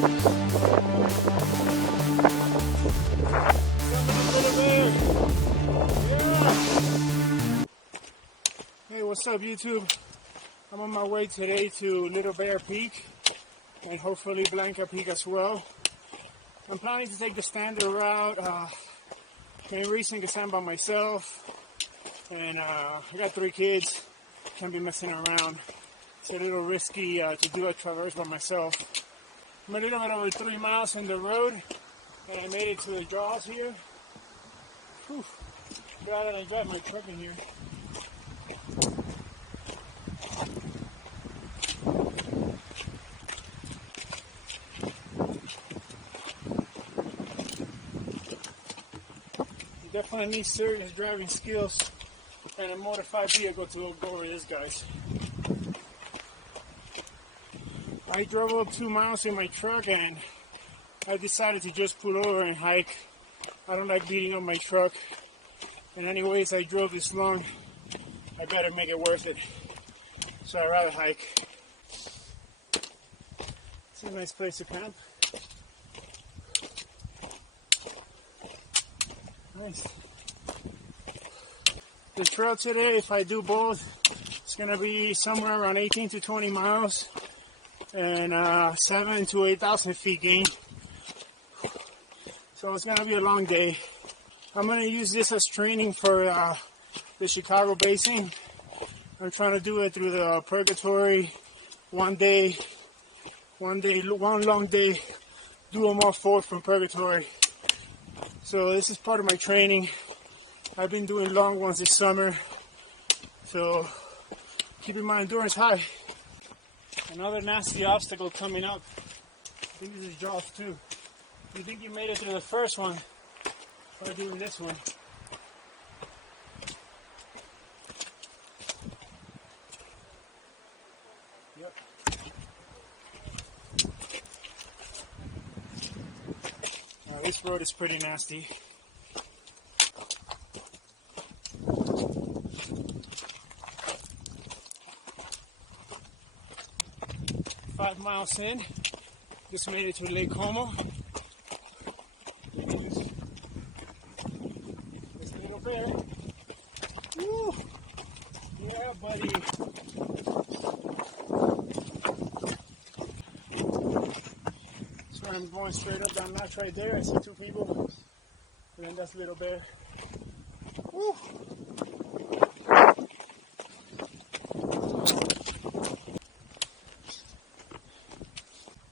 Hey, what's up YouTube? I'm on my way today to Litlle Bear Peak and hopefully Blanca Peak as well. I'm planning to take the standard route. Main reason because I'm by myself and I got 3 kids. Can't be messing around. It's a little risky to do a traverse by myself. I'm a little bit over 3 miles on the road and I made it to the draws here. Whew. Glad that I got my truck in here. You definitely need serious driving skills and a modified vehicle to go over this, guys. I drove up 2 miles in my truck and I decided to just pull over and hike. I don't like beating up my truck, and anyways I drove this long, I better make it worth it, so I'd rather hike. It's a nice place to camp. Nice. The trail today, if I do both, it's gonna be somewhere around 18 to 20 miles and 7,000 to 8,000 feet gain. So it's gonna be a long day. I'm gonna use this as training for the Chicago Basin. I'm trying to do it through the purgatory, one long day, do them all 4 from purgatory. So this is part of my training. I've been doing long ones this summer, so keeping my endurance high. Another nasty obstacle coming up. I think this is jaws too. You think you made it through the first one, try doing this one. Yep. This road is pretty nasty. Five miles in, just made it to Lake Como. This little bear. Woo! Yeah, buddy. So I'm going straight up that notch right there. I see 2 people. And then that's Little Bear. Woo!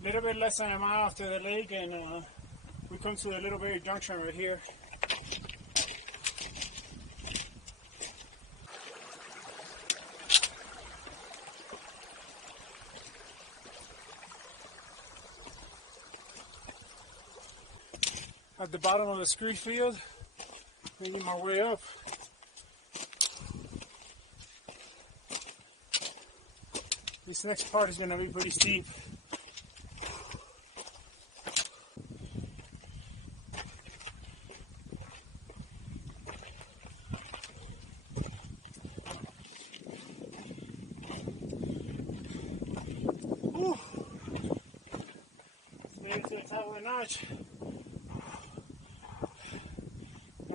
A little bit less than a mile after the lake, and we come to the Little Bear Junction right here. At the bottom of the scree field, making my way up. This next part is going to be pretty steep. Made it to the top of the notch.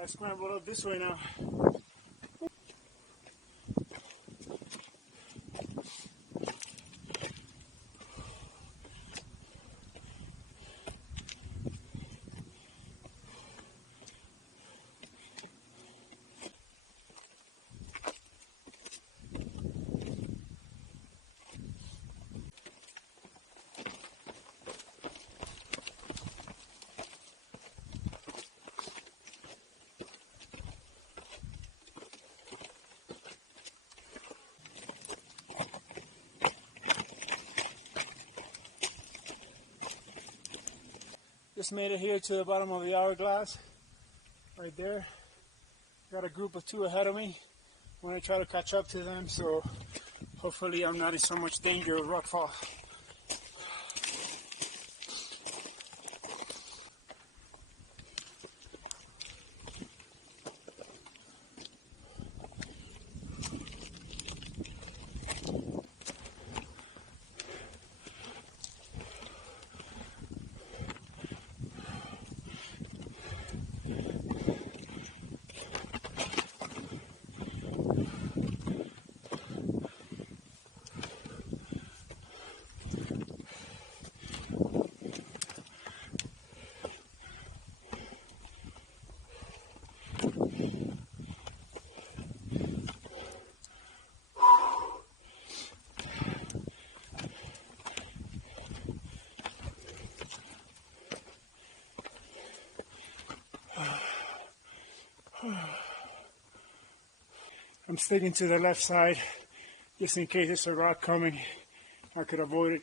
I scrambled up this way now. Just made it here to the bottom of the Hourglass, right there. Got a group of 2 ahead of me. I'm going to try to catch up to them, so hopefully I'm not in so much danger of rockfall. I'm sticking to the left side just in case there's a rock coming. I could avoid it.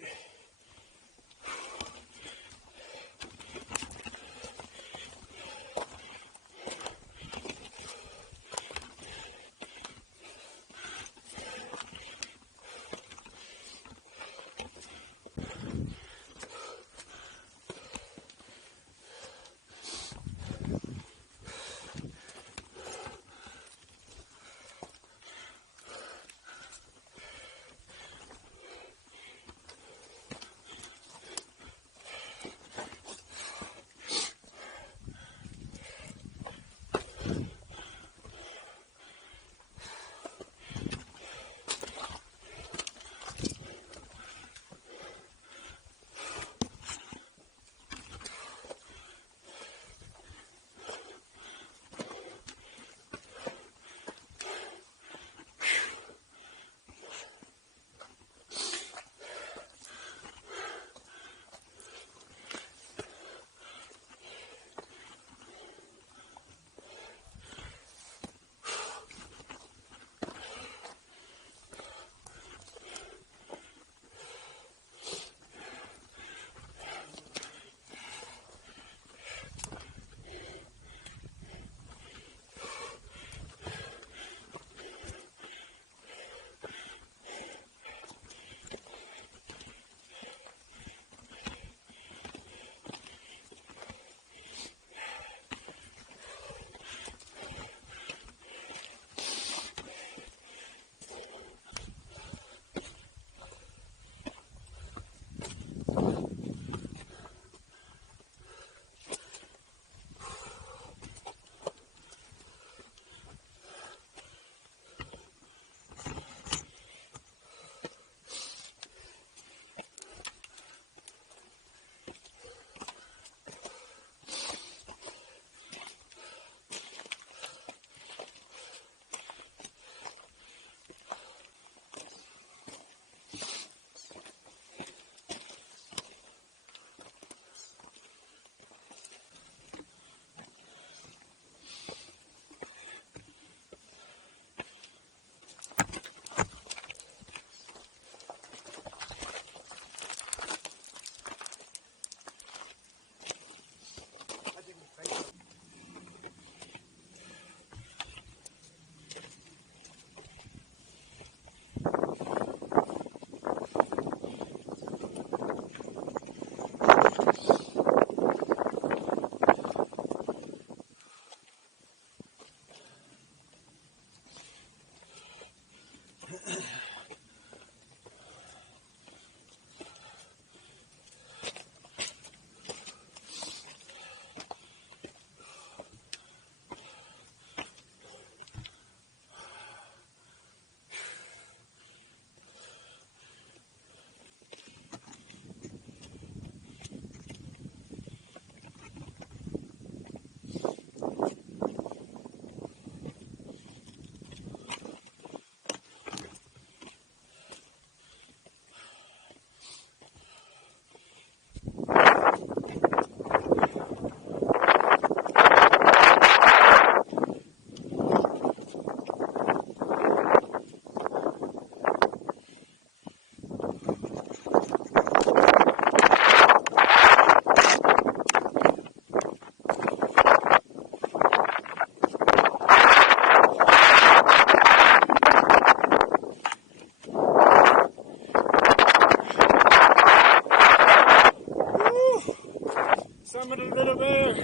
Little Bear.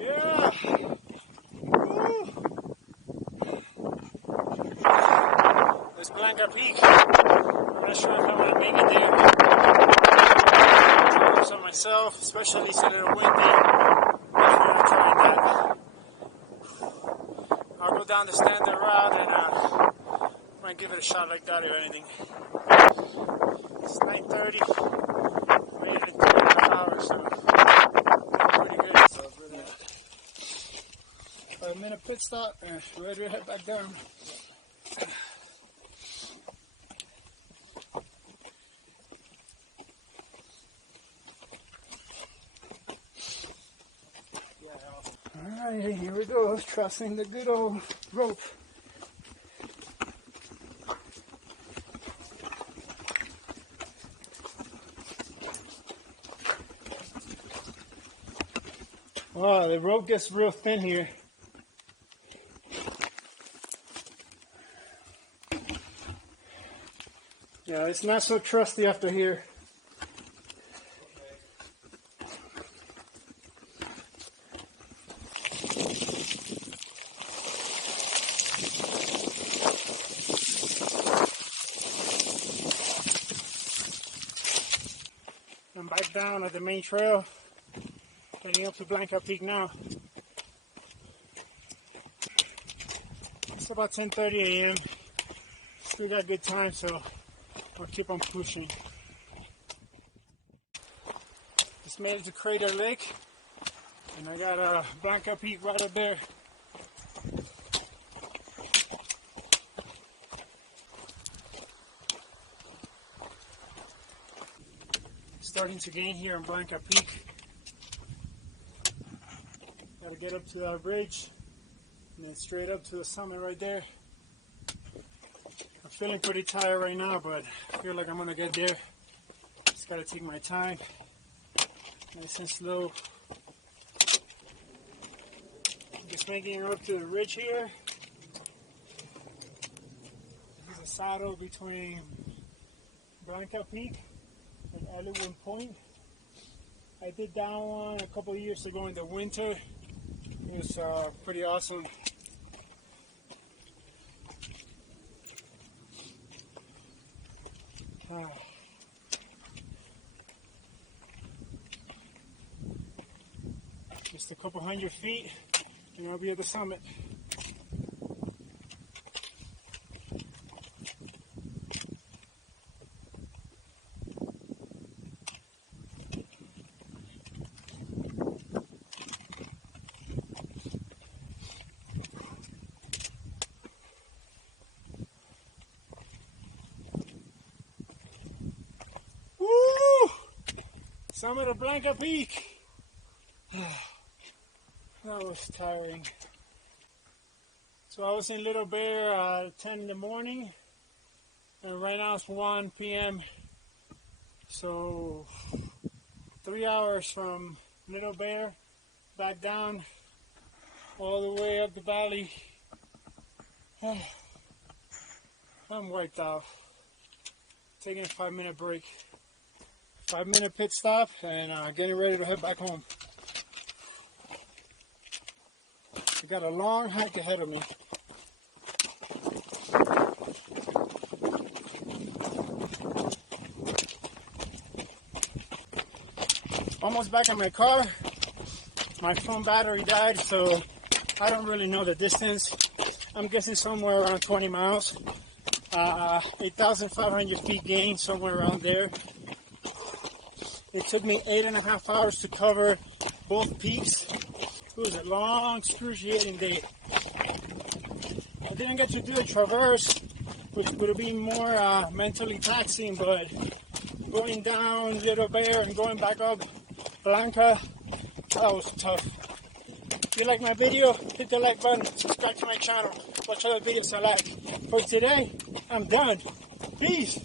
Yeah. Woo. It's Blanca Peak. I'm not sure if I'm going to make it there. I'm trying myself, especially it's a little windy. I'm going to try that. I'll go down the standard route and might give it a shot like that or anything. It's 9:30. Waited in 2.5 hours, so pretty good. So, 5-minute pit stop and ready to head back down. Alright, here we go, trusting the good old rope. Wow, the rope gets real thin here. Yeah, it's not so trusty after here. I'm back down at the main trail, heading up to Blanca Peak now. It's about 10:30 a.m. Still got good time, so I'll keep on pushing. Just made it to Crater Lake, and I got Blanca Peak right up there. Starting to gain here on Blanca Peak. Gotta get up to that bridge and then straight up to the summit right there. I'm feeling pretty tired right now, but I feel like I'm gonna get there. Just gotta take my time, nice and slow. Just making it up to the ridge here. There's a saddle between Blanca Peak and Ellingwood Point. I did that one a couple of years ago in the winter. It was pretty awesome. Just a couple hundred feet and I'll be at the summit. Summit of Blanca Peak. That was tiring. So I was in Little Bear at 10 in the morning, and right now it's 1 p.m. So 3 hours from Little Bear back down all the way up the valley. I'm wiped out. Taking a 5-minute break. 5-minute pit stop and getting ready to head back home. I got a long hike ahead of me. Almost back in my car. My phone battery died, so I don't really know the distance. I'm guessing somewhere around 20 miles. 8,500 feet gain, somewhere around there. It took me 8.5 hours to cover both peaks. It was a long, excruciating day. I didn't get to do a traverse, which would have been more mentally taxing, but going down Little Bear and going back up Blanca, that was tough. If you like my video, hit the like button, subscribe to my channel, watch other videos I like. For today, I'm done. Peace!